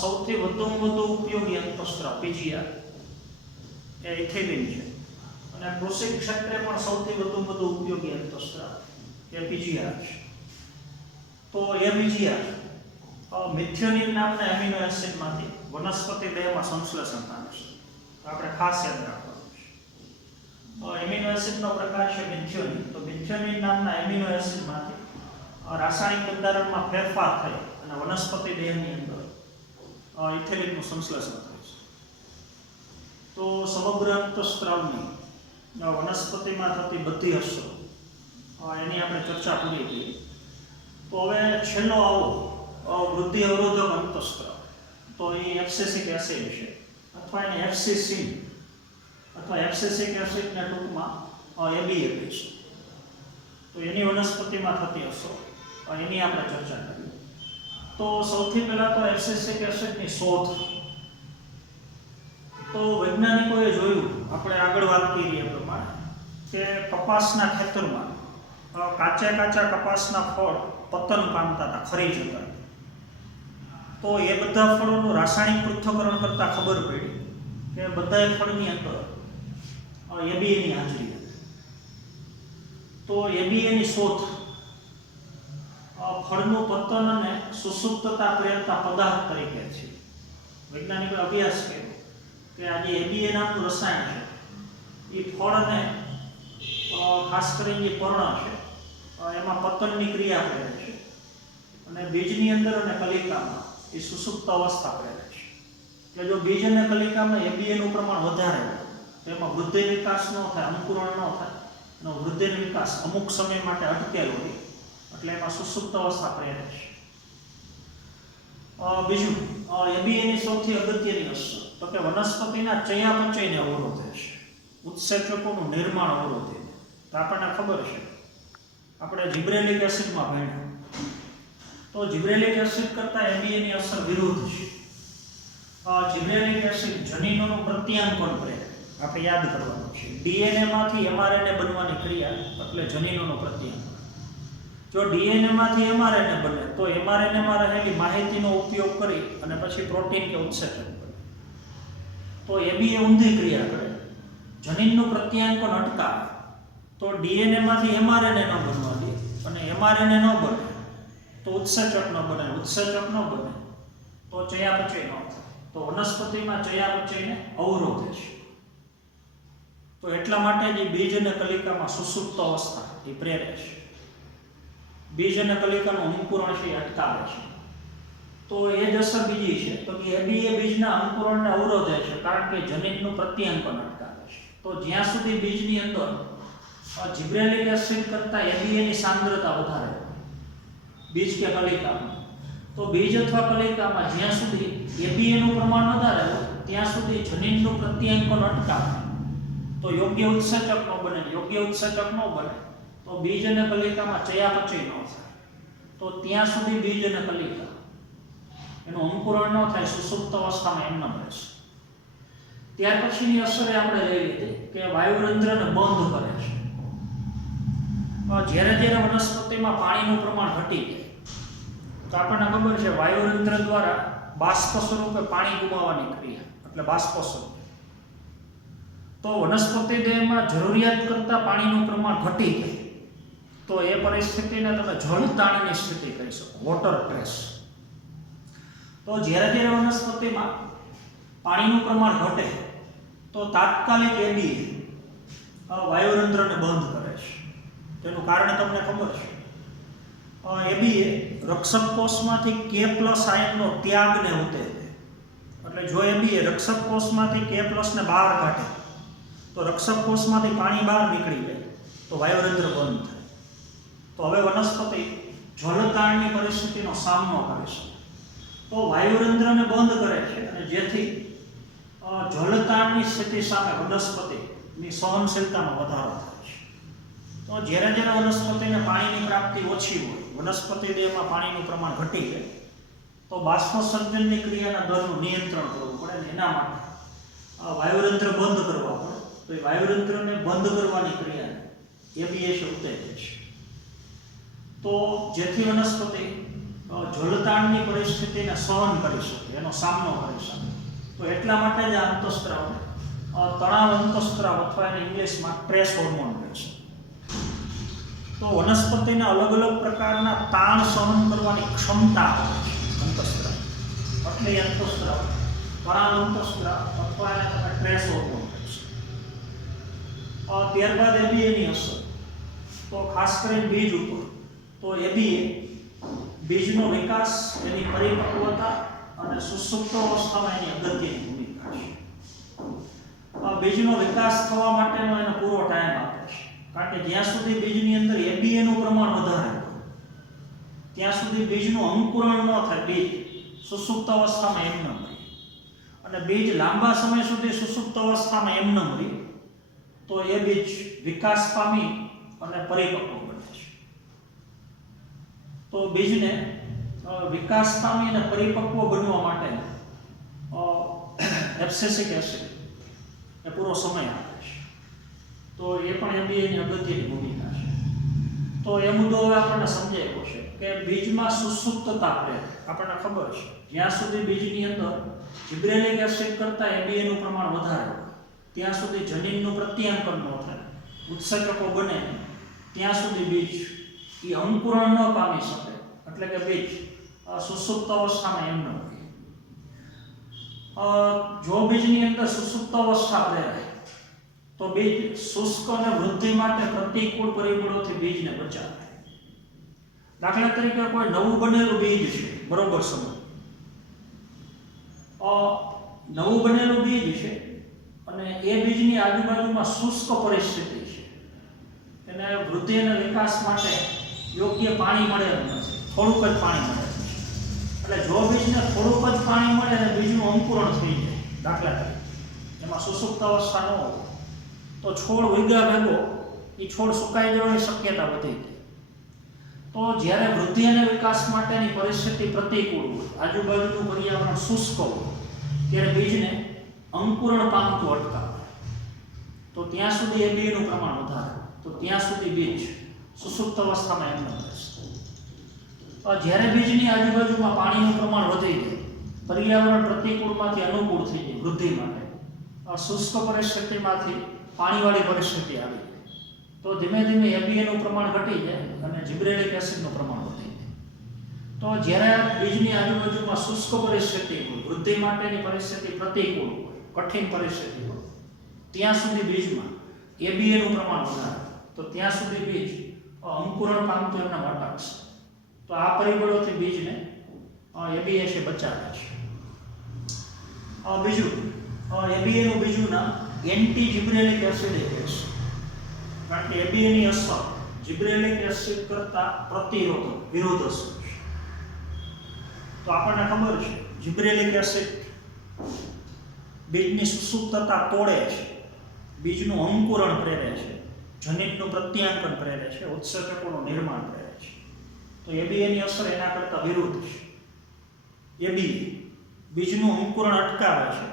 સૌથી વધુ ઉપયોગી અંતઃસ્ત્રાવ પીજીઆર એ ઇથિલિન છે, અને કૃષિ ક્ષેત્રે પણ સૌથી વધુ ઉપયોગી અંતઃસ્ત્રાવ એ પીજીઆર છે. તો એ પીજીઆર મિથિયોનિન નામના એમિનો એસિડમાંથી વનસ્પતિ દેહમાં સંશ્લેષણ થાય છે. તો આપણે ખાસ યાદ રાખવાનું છે. એમિનો એસિડનો પ્રકાર છે મિથિયોનિન. તો મિથિયોનિન નામના એમિનો એસિડમાંથી રાસાયણિક બંધારણમાં ફેરફાર થઈ અને વનસ્પતિ દેહની અંદર ઇથિલિનનું સંશ્લેષણ થાય છે. તો સમગ્ર અંતઃસ્ત્રાવની વનસ્પતિમાં થતી બધી અસરો એની આપણે ચર્ચા પૂરી કરી. તો હવે છેલ્લો આવો વૃદ્ધિ અવરોધક અંતઃસ્ત્રાવ, તો એ એબ્સિસિક એસિડ છે, અથવા એને એબ્સિસિન અથવા એબ્સિસિક એસિડને ટૂંકમાં ABA કહીશું. તો એની વનસ્પતિમાં થતી અસરો એની આપણે ચર્ચા કરીએ. તો સૌથી પહેલા તો એબ્સિસિક એસિડની શોધ. તો વૈજ્ઞાનિકોએ જોયું, આપણે આગળ વાત કરી એ પ્રમાણે, કે કપાસના ખેતરમાં કાચા કપાસના ફળ પતન પામતા હતા, ખરી જતા હતા. તો એ બધા ફળોનું રાસાયણિક પૃથ્થકરણ કરતાં ખબર પડી કે બધા ફળની અંદર ABAની હાજરી હતી. તો ABAની શોધ ફળનું પતન અને સુસુપ્તતા પ્રેરતા પદાર્થ તરીકે છે. વૈજ્ઞાનિકોએ અભ્યાસ કર્યો કે આ જે ABA નામનું રસાયણ છે એ ફળને ખાસ કરીને જે પર્ણ છે એમાં પતનની ક્રિયા પ્રેરે છે, અને બીજની અંદર અને કલિકામાં એ સુસુપ્ત અવસ્થા પ્રેરે છે. એટલે જો બીજ અને કલિકામાં ABAનું પ્રમાણ વધારે હોય તો એમાં વૃદ્ધિ વિકાસ ન થાય, અંકુરણ ન થાય, અને વૃદ્ધિ વિકાસ અમુક સમય માટે અટકેલો હોય, એટલે એમાં સુસુપ્ત અવસ્થા પ્રેરે છે. બીજું ABAની સૌથી અગત્યની અસર તો કે વનસ્પતિના ચયાપચયને અવરોધે છે, ઉત્સેચકોનું નિર્માણ અવરોધે. તો આપણને ખબર છે, આપણે જિબ્રેલિક એસિડમાં ભણ્યા, તો જિબ્રેલિક એસિડ કરતાં ABAની અસર વિરુદ્ધ છે. જિબ્રેલિક એસિડ જનીનોનું પ્રત્યાંકન પ્રેરે, આપણે યાદ કરવાનું છે. DNA માંથી mRNA બનવાની ક્રિયા એટલે જનીનોનું પ્રત્યાંકન. જો ડીએનએ માંથી એમઆરએનએ બને તો એમઆરએનએ માં રહેલી માહિતીનો ઉપયોગ કરી અને પછી પ્રોટીન કે ઉત્સેચક બને. તો એ બી ઊંધી ક્રિયા કરે, જનીનનું પ્રત્યાયન અટકાવે. તો ડીએનએ માંથી એમઆરએનએ ન બનવા દે અને એમઆરએનએ ન બને તો ઉત્સેચક ન બને, ઉત્સેચક ન બને તો ચયાપચય ન થાય. તો વનસ્પતિમાં ચયાપચયને અવરોધે છે. તો એટલા માટે જ બીજ અને કલિકામાં સુસુપ્ત અવસ્થા એ પ્રેરે છે. બીજ અને કલિકાનું અંકુરણ છે એ અટકાવે છે. તો એ જ અસર બીજી છે તો કે એ બીજના અંકુરણને અવરોધે છે, કારણ કે જનીનનું પ્રત્યાયન અટકાવે છે. તો જ્યાં સુધી બીજની અંદર જિબ્રેલિક એસિડ કરતાં એબીએ ની સાંદ્રતા વધારે હોય બીજ કે કલિકામાં, તો બીજ અથવા કલિકામાં જ્યાં સુધી એબીએ નું પ્રમાણ વધારે હોય ત્યાં સુધી જનીનનું પ્રત્યાયન અટકાવે. તો યોગ્ય ઉત્સેચક ન બને, યોગ્ય ઉત્સેચક ન બને તો બીજ અને કલિકામાં ચયાપચય ન થાય. તો ત્યાં સુધી બીજ અને કલિકા એનું અંકુરણ ન થાય, સુસુપ્ત અવસ્થામાં એમનામ રહેશે. ત્યાર પછીની અસર આપણે લઈ લીધી કે વાયુરંધ્રને બંધ કરે છે. જ્યારે જ્યારે વનસ્પતિમાં પાણીનું પ્રમાણ ઘટી જાય તો આપણને ખબર છે વાયુરંધ્ર દ્વારા બાષ્પ સ્વરૂપે પાણી ગુમાવવાની ક્રિયા એટલે બાષ્પોત્સર્જન. તો વનસ્પતિ દેહમાં જરૂરિયાત કરતાં પાણીનું પ્રમાણ ઘટી જાય તો એ પરિસ્થિતિને તમે જળતાણની સ્થિતિ કહી શકો, વોટર સ્ટ્રેસ. તો જ્યારે જ્યારે વનસ્પતિમાં પાણીનું પ્રમાણ ઘટે તો તાત્કાલિક એબી વાયુરંધ્રને બંધ કરે છે. તેનું કારણ તમને ખબર છે. એબી રક્ષક કોષમાંથી K+ આયનનો ત્યાગને ઉત્તેજે. એટલે જો એબી રક્ષક કોષમાંથી K+ ને બહાર કાઢે તો રક્ષક કોષમાંથી પાણી બહાર નીકળી જાય તો વાયુરંધ્ર બંધ થાય. તો હવે વનસ્પતિ જળતાણની પરિસ્થિતિનો સામનો કરે છે. તો વાયુરંધ્રને બંધ કરે છે અને જેથી જળતાણની સ્થિતિ સામે વનસ્પતિની સહનશીલતામાં વધારો થાય છે. તો જ્યારે જ્યારે વનસ્પતિને પાણીની પ્રાપ્તિ ઓછી હોય, વનસ્પતિ દેહમાં પાણીનું પ્રમાણ ઘટી જાય તો બાષ્પોત્સર્જનની ક્રિયાના દરનું નિયંત્રણ કરવું પડે ને એના માટે વાયુરંધ્ર બંધ કરવા પડે. તો એ વાયુરંધ્રને બંધ કરવાની ક્રિયાને એબીએસ ઉત્તેજે છે. તો જેથી વનસ્પતિ જળતાણની પરિસ્થિતિને સહન કરી શકે, એનો સામનો કરી શકે. તો એટલા માટે જ આ અંતઃસ્ત્રાવને તણાવ અંતઃસ્ત્રાવ અથવા એને ઇંગ્લિશમાં સ્ટ્રેસ હોર્મોન કહે છે. તો વનસ્પતિને અલગ અલગ પ્રકારના તાણ સહન કરવાની ક્ષમતા હોય છે અંતઃસ્ત્રાવ. એટલે એ અંતઃસ્ત્રાવ તણાવ અંતઃસ્ત્રાવ અથવા એને તમે સ્ટ્રેસ હોર્મોન કહે છે. ત્યારબાદ એબીએની અસર તો ખાસ કરીને બીજ ઉપર. તો એબીએ બીજનો વિકાસ, એની પરિપક્વતા અને સુસુપ્ત અવસ્થામાં એની અગત્યની ભૂમિકા છે. બીજનો વિકાસ થવા માટેનો એને પૂરો ટાઈમ આપે છે, કારણ કે જ્યાં સુધી બીજની અંદર એબીએનું પ્રમાણ વધારે હોય ત્યાં સુધી બીજનું અંકુરણ ન થાય, બીજ સુસુપ્ત અવસ્થામાં એમનેમ રહે. અને બીજ લાંબા સમય સુધી સુસુપ્ત અવસ્થામાં એમનેમ રહે તો એ બીજ વિકાસ પામી અને પરિપક્વ બને છે. તો બીજને વિકાસ પામી અને પરિપક્વ બનવા માટે એબ્સેસિક એસિડ એ પૂરો સમય આપે છે. તો એ પણ એબીએની અગત્યની ભૂમિકા છે. તો એ મુદ્દો હવે આપણને સમજાયો છે કે બીજમાં સુસુપ્તતા પ્રેરે. આપણને ખબર છે જ્યાં સુધી બીજની અંદર જિબ્રેલિક એસિડ કરતાં એબીએનું પ્રમાણ વધારે હોય ત્યાં સુધી જનીનનું પ્રત્યાયન ન થાય, ઉત્સેચકો બને ત્યાં સુધી બીજ એ અંકુરણ ન પામી શકે. એટલે કે બીજ સુસુપ્ત અવસ્થામાં એમ ન હોય. જો બીજની અંદર સુસુપ્ત અવસ્થા પ્રેરાય તો બીજ શુષ્ક અને વૃદ્ધિ માટે પ્રતિકૂળ પરિબળોથી બીજને બચાવે. દાખલા તરીકે કોઈ નવું બનેલું બીજ છે, બરોબર સમય નવું બનેલું બીજ છે અને એ બીજની આજુબાજુમાં શુષ્ક પરિસ્થિતિ છે, એને વૃદ્ધિ અને વિકાસ માટે યોગ્ય પાણી મળે નથી, થોડુંક જ પાણી મળે. એટલે જો બીજને થોડુંક જ પાણી મળે અને બીજનું અંકુરણ થઈ જાય, દાખલા તરીકે એમાં સુસુપ્ત અવસ્થા ન હોય તો છોડ ઉગ્યા ભેગો એ છોડ સુકાઈ જવાની શક્યતા વધી જાય. તો જ્યારે વૃદ્ધિ અને વિકાસ માટેની પરિસ્થિતિ પ્રતિકૂળ હોય, આજુબાજુનું પર્યાવરણ શુષ્ક હોય, ત્યારે બીજને અંકુરણ પામતું અટકાવે. તો ત્યાં સુધી એબીએનું પ્રમાણ વધારે, તો ત્યાં સુધી બીજ સુસુપ્ત અવસ્થામાં એમ ન રહેશે. જ્યારે બીજની આજુબાજુમાં પાણીનું પ્રમાણ વધી જાય, પર્યાવરણ પ્રતિકૂળમાંથી અનુકૂળ થઈ જાય વૃદ્ધિ માટે, શુષ્ક પરિસ્થિતિમાંથી પાણીવાળી પરિસ્થિતિ આવી જાય, તો ધીમે ધીમે એબીએનું પ્રમાણ ઘટી જાય અને જિબ્રેલિક એસિડનું પ્રમાણ વધી જાય. તો જ્યારે બીજની આજુબાજુમાં શુષ્ક પરિસ્થિતિ હોય, વૃદ્ધિ માટેની પરિસ્થિતિ પ્રતિકૂળ હોય, કઠિન પરિસ્થિતિ હોય, ત્યાં સુધી બીજમાં એબીએનું પ્રમાણ વધારે, તો ત્યાં સુધી બીજ અંકુરણ પામતું એમના અટકશે. તો આ પરિબળોથી બીજને એબીએસે બચાવે છે. બીજું એબીએનું બીજું નામ એન્ટી જિબ્રેલિક એસિડ છે, કારણ કે એબીએની અસર જિબ્રેલિક એસિડ કરતા પ્રતિરોધક વિરોધાત્મક છે. તો આપણને ખબર છે જિબ્રેલિક એસિડ બીજની સુસુપ્તતા તોડે છે, બીજનું અંકુરણ પ્રેરે છે, જનીનનું પ્રત્યાંકન પ્રેરે છે, ઉત્સેચકોનું નિર્માણ પ્રેરે છે. તો એબીએની અસર એના કરતા વિરુદ્ધ છે. એબીએ બીજનું અંકુરણ અટકાવે છે,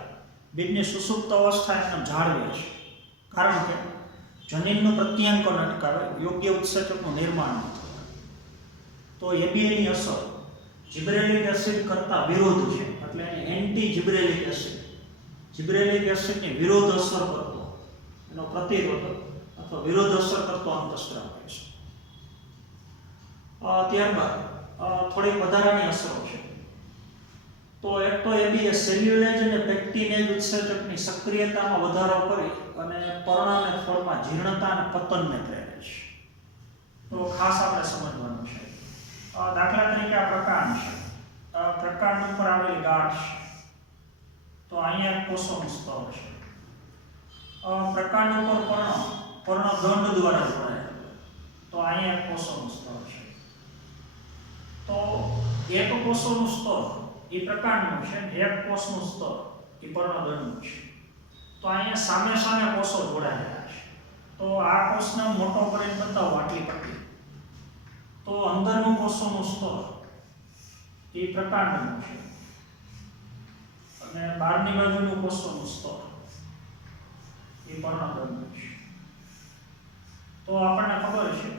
બીજની સુસુપ્ત અવસ્થા એને જાળવે છે, કારણ કે જનીનનું પ્રત્યાંકન અટકાવે, યોગ્ય ઉત્સેચકનું નિર્માણ ન થાય. તો એબીએની અસર જિબ્રેલિક એસિડ કરતા વિરોધ છે, એટલે એન્ટી જિબ્રેલિક એસિડ, જિબ્રેલિક એસિડની વિરોધ અસર કરતો, એનો પ્રતિરોધક અથવા વિરોધ અસર કરતો અંતઃસ્ત્રાવ છે. ત્યારબાદ થોડીક વધારાની અસરો છે. તો એક તો એબીએ સેલ્યુલેજ અને પેક્ટિનેજ ઉત્સેચકની સક્રિયતામાં વધારો કરી અને પર્ણ અને ફળમાં જીર્ણતા અને પતનને પ્રેરે છે. તો ખાસ આપણે સમજવાનું છે. દાખલા તરીકે આ પ્રકાંડ છે, પ્રકાંડ ઉપર આવેલી ગાંઠ છે, તો અહીંયા એક કોષોનું સ્તર છે. પ્રકાંડ ઉપર પર્ણ દંડ દ્વારા જોડાયેલ, તો અહીંયા એક કોષોનું સ્તર છે. તો એક કોષોનું સ્તર એ પ્રકાંડનું છે, એક કોષનું સ્તર એ પર્ણદંડનું છે. તો અહીંયા સામે સામે કોષો જોડાયેલા છે. તો આ કોષને મોટો કરીને બતાવો આટલી પટ્ટી, તો અંદરનું કોષોનું સ્તર એ પ્રકાંડનું છે અને બહારની બાજુનું કોષોનું સ્તર એ પર્ણદંડનું છે. તો આપણને ખબર છે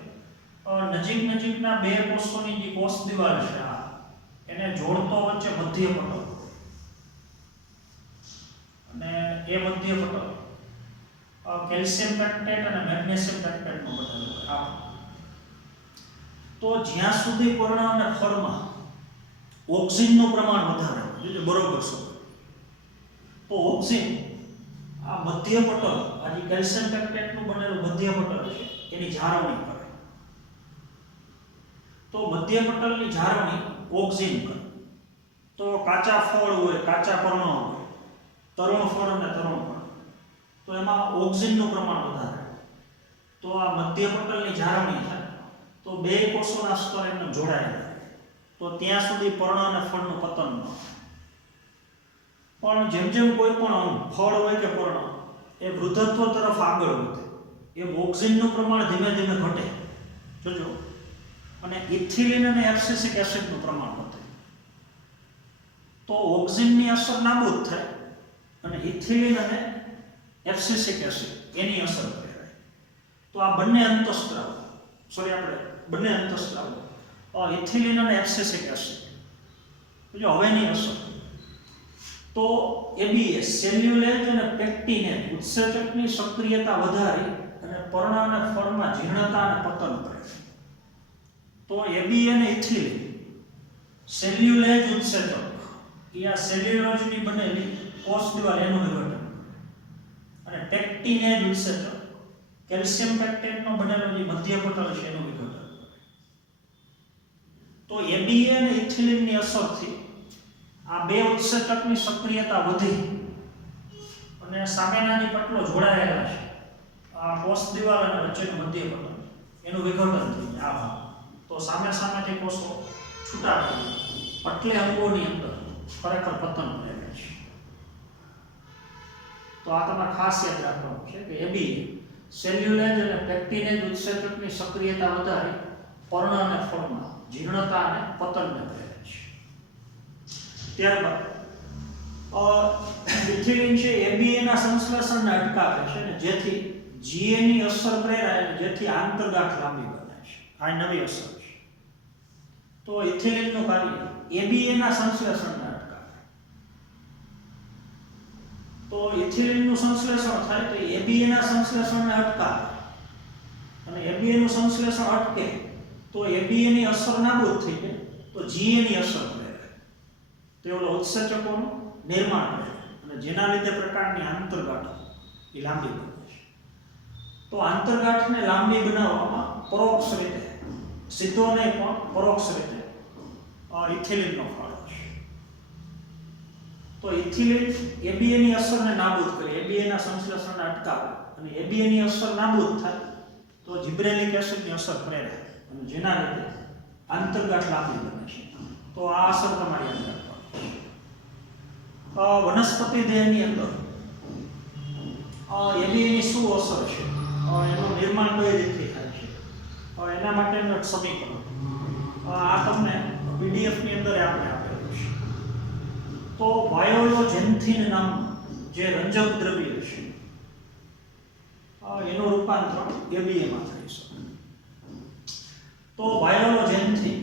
નજીકના બે કોષોની જે કોષ દિવાલ છે એને જોડતો વચ્ચે મધ્ય પટલ, અને એ મધ્ય પટલ કેલ્શિયમ પેક્ટેટ અને મેગ્નેશિયમ પેક્ટેટનો બનેલો હોય. તો જ્યાં સુધી પર્ણ અને ફળમાં ઓક્સિજનનું પ્રમાણ વધારે હોય, બરોબર છે, તો ઓક્સિજન આ મધ્ય પટલ, આ જે કેલ્શિયમ પેક્ટેટનું બનેલું મધ્ય પટલ છે એની જાળવણી કરે. તો મધ્ય પટલની જાળવણી ઓક્સિજન કરે. તો કાચા ફળ હોય, કાચા પર્ણ હોય, તરુણ ફળ અને તરુણ પર્ણ, તો એમાં ઓક્સિજનનું પ્રમાણ વધારે, તો આ મધ્ય પટલની જાળવણી થાય. તો બે કોષોના સ્તર એમને જોડાયેલા, તો ત્યાં સુધી પર્ણ અને ફળનું પતન ન થાય. પણ જેમ જેમ કોઈ પણ ફળ હોય કે પર્ણ એ વૃદ્ધત્વ તરફ આગળ વધે, એમ ઓક્સિજનનું પ્રમાણ ધીમે ધીમે ઘટે. જોજો, અને ઇથિલિન અને એબ્સિસિક એસિડનું પ્રમાણ વધે. તો ઓક્સિજનની અસર નાબૂદ થાય અને ઇથિલિન અને એબ્સિસિક એસિડ એની અસર કરે. તો આ બંને અંતઃસ્ત્રાવ, બંને અંતઃસ્ત્રાવો ઇથિલિન અને એબ્સિસિક એસિડ, જો હવેની અસર, તો એબીએ સેલ્યુલેજ અને પેક્ટિનેજ ઉત્સેચકની સક્રિયતા વધારી અને પર્ણ અને ફળમાં જીર્ણતા અને પતન કરે. તો એબીએ અને ઇથિલિન સેલ્યુલેજ ઉત્સેચક એ આ સેલ્યુલોજની બનેલી કોષ દિવાલ એનું વિઘટન, અને પેક્ટિનેજ ઉત્સેચક કેલ્શિયમ પેક્ટેટનો બનેલો જે મધ્ય પટલ છે એનું વિઘટન. તો એબીએ અને ઇથિલિનની અસરથી આ બે ઉત્સેચકની સક્રિયતા વધી અને સામેના જે પટલો જોડાયેલા છે, આ કોષ દિવાલ અને વચ્ચેનું મધ્ય પટલ એનું વિઘટન થઈ જાય આ ભાગ. તો સામેથી કોષો છૂટા પડી એટલે અંગોની અંદર ખરેખર પતન રહે છે. તો આ તમારે ખાસ યાદ રાખવાનું છે કે એબીએ સેલ્યુલેજ અને પેક્ટિનેજ ઉત્સેચકની સક્રિયતા વધારી પર્ણ અને ફળમાં જીર્ણતા અને પતનને પ્રેરે છે. ત્યારબાદ ઇથિલિન છે એબીએના સંશ્લેષણને અટકાવે છે ને જેથી જીએની અસર પ્રેરાય, જેથી આંતરગાંઠ લાંબી બને છે. આ નવી અસર છે. તો ઇથિલિનનું કાર્ય ABA ના સંશ્લેષણને અટકાવે. તો ઇથિલિનનું સંશ્લેષણ થાય તો ABA ના સંશ્લેષણને અટકાવે અને ABA નું સંશ્લેષણ અટકે તો ABA ની અસર નાબૂદ થઈ જાય તો GA ની અસર કરે. તે ઓલો ઉત્સેચકોનું નિર્માણ કરે અને જેના લીધે પ્રકાંડની આંતરગાંઠો એ લાંબી બને છે. તો આંતરગાંઠને લાંબી બનાવવામાં પરોક્ષ રીતે, સીધો નહીં પણ પરોક્ષ રીતે ઇથિલિનનો ફાળો છે. તો ઇથિલિન ABA ની અસરને નાબૂદ કરે, ABA ના સંશ્લેષણને અટકાવે અને ABA ની અસર નાબૂદ થાય તો જિબ્રેલિક એસિડની અસર પ્રેરે અને જેના લીધે આંતરગાંઠ લાંબી બને છે. તો આ અસર તમારી યાદ રાખવાની છે. વનસ્પતિ દેહની અંદર ABA ની શું અસર છે, એનું નિર્માણ કઈ રીતે થાય છે, એના માટેનું એક સમીકરણ આ તમને PDF ની અંદર આપણે આપેલું છે. તો વાયોલોજેન્થિન નામનું જે રંજક દ્રવ્ય છે એનું રૂપાંતર ABA માં થાય છે. તો વાયોલોજેન્થિન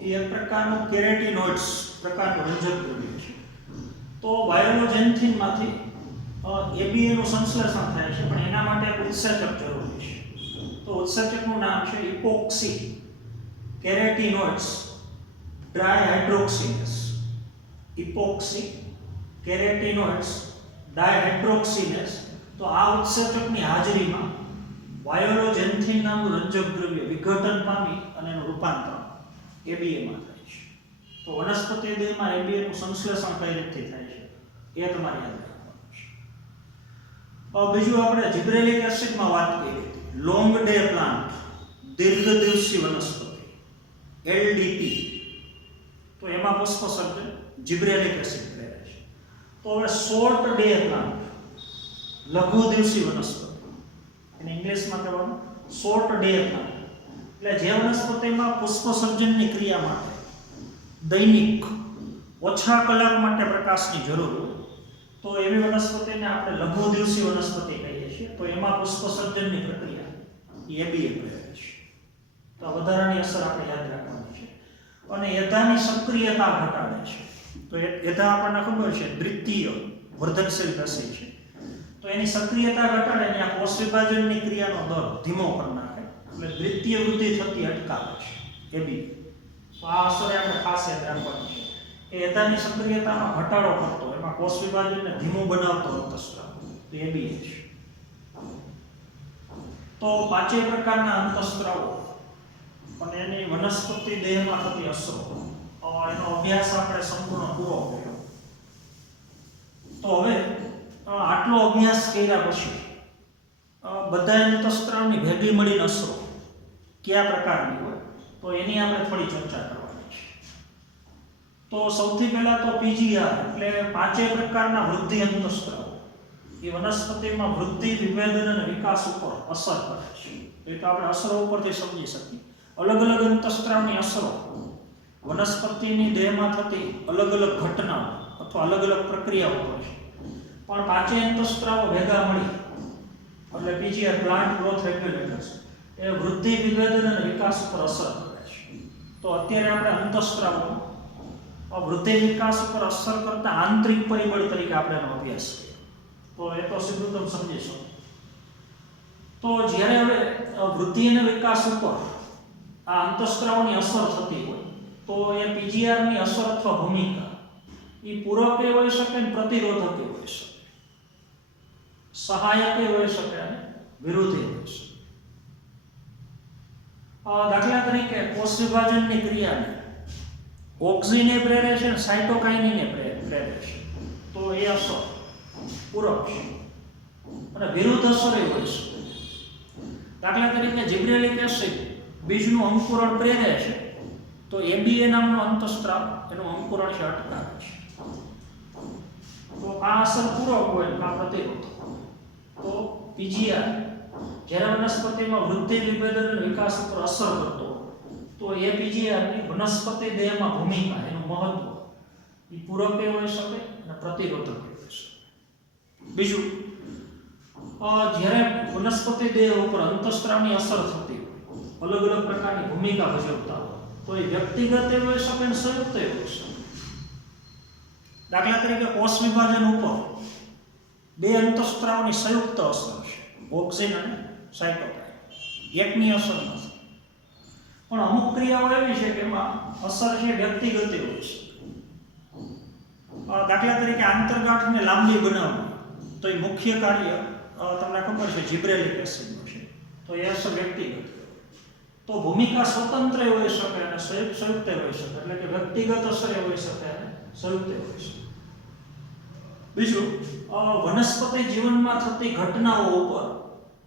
એ એક પ્રકારનું કેરેટિનોઇડ્સ પ્રકારનું રંજક દ્રવ્ય છે. તો વાયોલોજેન્થિન માંથી ABA નું સંશ્લેષણ થાય છે પણ એના માટે એક ઉત્સેચક જરૂરી છે. તો ઉત્સેચકનું નામ છે ઇપોક્સી કેરેટિનોઇડ્સ ડાયહાઇડ્રોક્સિનેસ. ઇપોક્સી કેરેટિનોઇડ્સ ડાયહાઇડ્રોક્સિનેસ. તો આ ઉત્સેચકની હાજરીમાં વાયોલોજેન્થિન નામનું રંજક દ્રવ્ય વિઘટન પામી અને એનું રૂપાંતર ABA માં થાય છે. તો વનસ્પતિ દેહમાં ABA નું સંશ્લેષણ કઈ રીતે થાય છે એ તમારે યાદ રાખવાનું છે. બીજું આપણે જિબ્રેલિક એસિડમાં વાત કરી હતી. લોંગ ડે પ્લાન્ટ, દીર્ઘદિવસી વનસ્પતિ LDP. તો એમાં પુષ્પસર્જન જિબ્રેલિક એસિડ પ્રેરે છે. તો હવે શોર્ટ ડે પ્લાન્ટ, લઘુદિવસી વનસ્પતિ, એને ઇંગ્લિશમાં કહેવાનું શોર્ટ ડે પ્લાન્ટ. એટલે જે વનસ્પતિમાં પુષ્પસર્જનની ક્રિયા માટે દૈનિક ઓછા કલાક માટે પ્રકાશની જરૂર હોય તો એવી વનસ્પતિને આપણે લઘુદિવસી વનસ્પતિ કહીએ છીએ. તો એમાં પુષ્પસર્જનની પ્રક્રિયા ABA પ્રેરે છે. તો આ વધારાની અસર આપણે યાદ રાખવાની છે. અને એધાની સક્રિયતા ઘટાડે છે. તો એધા આપણને ખબર છે દ્વિતીય વર્ધનશીલ પેશી છે. તો એની સક્રિયતા ઘટાડે અને આ કોષ વિભાજનની ક્રિયાનો દર ધીમો કરી નાખે એટલે દ્વિતીય વૃદ્ધિ થતી અટકાવે છે ABA. તો આ અસર આપણે ખાસ યાદ રાખવાની છે. એ એધાની સક્રિયતામાં ઘટાડો કરતો, એમાં કોષ વિભાજનને ધીમું બનાવતો અંતઃસ્ત્રાવ તો ABA છે. તો પાંચેય પ્રકારના અંતઃસ્ત્રાવો અને એની વનસ્પતિ દેહમાં થતી અસરો એનો અભ્યાસ આપણે સંપૂર્ણ પૂરો કર્યો. તો હવે આટલો અભ્યાસ કર્યા પછી બધા અંતઃસ્ત્રાવની ભેગી મળીને અસરો કયા પ્રકારની હોય તો એની આપણે થોડી ચર્ચા કરવાની છે. તો સૌથી પહેલા તો PGR એટલે પાંચેય પ્રકારના વૃદ્ધિ અંતઃસ્ત્રાવો એ વનસ્પતિમાં વૃદ્ધિ, વિભેદન અને વિકાસ ઉપર અસર કરે છે. એ તો આપણે અસરો ઉપરથી સમજી શકીએ. અલગ અલગ અંતઃસ્ત્રાવની અસરો વનસ્પતિની દેહમાં થતી અલગ અલગ ઘટનાઓ અથવા અલગ અલગ પ્રક્રિયાઓ પર છે. પણ પાંચેય અંતઃસ્ત્રાવો ભેગા મળી એટલે PGR પ્લાન્ટ ગ્રોથ રેગ્યુલેટર્સ એ વૃદ્ધિ, વિભેદન અને વિકાસ ઉપર અસર કરે છે. તો અત્યારે આપણે અંતઃસ્ત્રાવો વૃદ્ધિ વિકાસ ઉપર અસર કરતા આંતરિક પરિબળ તરીકે આપણે એનો અભ્યાસ કરીએ તો એ તો સીધું તમે સમજી શકો. તો જ્યારે હવે વૃદ્ધિ અને વિકાસ ઉપર આ અંતઃસ્ત્રાવોની અસર થતી હોય તો એ PGR ની અસર અથવા ભૂમિકા એ પૂરક હોઈ શકે અને પ્રતિરોધક હોઈ શકે, સહાયક હોઈ શકે અને વિરોધી હોઈ શકે. દાખલા તરીકે કોષ વિભાજનની ક્રિયાને ઓક્સિને પ્રેરે છે અને સાયટોકાઇનને પ્રેરે છે તો એ અસર પૂરક છે અને વિરુદ્ધ અસર હોઈ શકે. દાખલા તરીકે જિબ્રેલિક એસિડ બીજનું અંકુરણ પ્રેરે છે તો ABA નામનો અંતઃસ્ત્રાવ એનું અંકુરણ છે અટકાવે છે. તો આ અસર પૂરક હોય આ પ્રતિરોધ. તો PGR જ્યારે વનસ્પતિમાં વૃદ્ધિ, વિભેદન અને વિકાસ ઉપર અસર કરતો તો એ PGR ની વનસ્પતિ દેહમાં ભૂમિકા, એનું મહત્વ એ પૂરક હોઈ શકે અને પ્રતિરોધક હોઈ શકે. બીજું, જ્યારે વનસ્પતિ દેહ ઉપર અંતઃસ્ત્રાવની અસર થતી હોય, અલગ અલગ પ્રકારની ભૂમિકા ભજવતા હોય તો એ વ્યક્તિગત હોઈ શકે અને સંયુક્ત હોઈ શકે. દાખલા તરીકે કોષ વિભાજન ઉપર બે અંતઃસ્ત્રાવની સંયુક્ત અસર છે, ઓક્સિન અને સાયટોકાઇન. એકની અસર નથી. પણ અમુક ક્રિયાઓ એવી છે કે એમાં અસર છે વ્યક્તિગત હોય છે. દાખલા તરીકે આંતરગાંઠને લાંબી બનાવવી, તો એ મુખ્ય કાર્ય તમને ખબર છે જિબ્રેલિક એસિડનું છે, તો એ અસર વ્યક્તિગત. તો ભૂમિકા સ્વતંત્ર હોઈ શકે અને સંયુક્ત હોઈ શકે, એટલે કે વ્યક્તિગત અસર હોઈ શકે અને સંયુક્ત હોઈ શકે. બીજું, વનસ્પતિ જીવનમાં થતી ઘટનાઓ ઉપર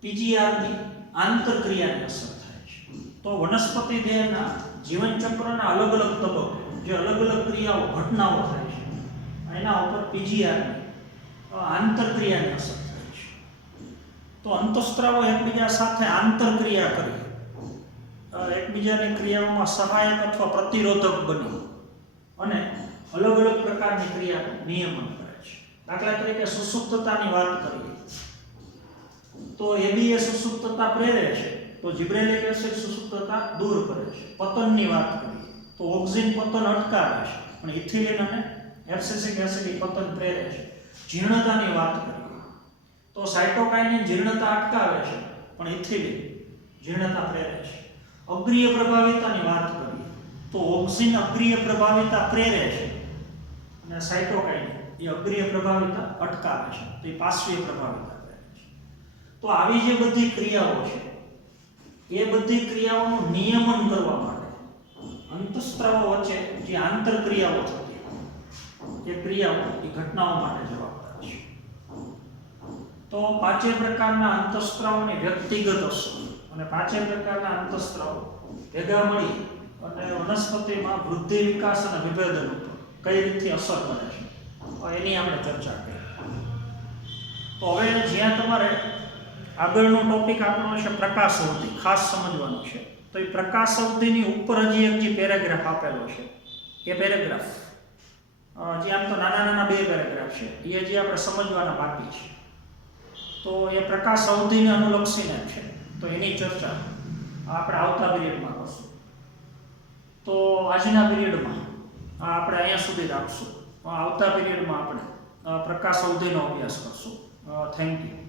પીજીઆરની આંતરક્રિયાની અસર થાય છે. તો વનસ્પતિ દેહના જીવનચક્રના અલગ અલગ તબક્કે જે અલગ અલગ ક્રિયાઓ ઘટનાઓ થાય છે, એના ઉપર પીજીઆરની આંતરક્રિયાની અસર થાય છે. તો અંતઃસ્ત્રાવો એકબીજા સાથે આંતરક્રિયા કરી એકબીજાની ક્રિયાઓમાં સહાયક અથવા પ્રતિરોધક બની અને અલગ અલગ પ્રકારની ક્રિયાનું નિયમન કરે છે. દાખલા તરીકે સુસુપ્તતાની વાત કરીએ તો એબીએ સુસુપ્તતા પ્રેરે છે, તો જિબ્રેલિક એસિડ સુસુપ્તતા દૂર કરે છે. પતનની વાત કરીએ તો ઓક્સિન પતન અટકાવે છે, પણ ઇથિલિન અને એબ્સિસિક એસિડ પતન પ્રેરે છે. જીર્ણતાની વાત કરીએ તો સાયટોકાઇનિન જીર્ણતા અટકાવે છે, પણ ઇથિલિન જીર્ણતા પ્રેરે છે. અગ્રીય પ્રભાવિતાની વાત કરીએ તો ઓક્સિન અગ્રીય પ્રભાવિતા પ્રેરે છે અને સાયટોકાઇન એ અગ્રીય પ્રભાવિતા અટકાવે છે, તો એ પાર્શ્વીય પ્રભાવિતા પ્રેરે છે. તો આવી જે બધી ક્રિયાઓ છે એ બધી ક્રિયાઓનું નિયમન કરવા માટે અંતઃસ્ત્રાવો વચ્ચે જે આંતરક્રિયાઓ થતી એ ક્રિયાઓ એ ઘટનાઓ માટે જવાબદાર છે. તો પાંચે પ્રકારના અંતઃસ્ત્રાવોની વ્યક્તિગત અસર અને પાંચે પ્રકારના અંતઃસ્ત્રાવો ભેગા મળી અને વનસ્પતિમાં વૃદ્ધિ, વિકાસ અને વિભેદન ઉપર કઈ રીતે અસર કરે છે એની આપણે ચર્ચા કરી. તો હવે જ્યાં તમારે આગળનો ટોપિક આપણો છે પ્રકાશ અવધિ, ખાસ સમજવાનું છે. તો એ પ્રકાશ અવધિની ઉપર હજી એક જે પેરેગ્રાફ આપેલો છે એ પેરેગ્રાફ જે આમ તો નાના નાના બે પેરેગ્રાફ છે એ હજી આપણે સમજવાના બાકી છે. તો એ પ્રકાશ અવધિને અનુલક્ષીને છે, તો એની ચર્ચા આપણે આવતા પીરિયડમાં કરશું. તો આજના પીરિયડમાં આપણે અહીંયા સુધી રાખશું. આવતા પીરિયડમાં આપણે પ્રકાશ અવધિનો અભ્યાસ કરશું. Thank you.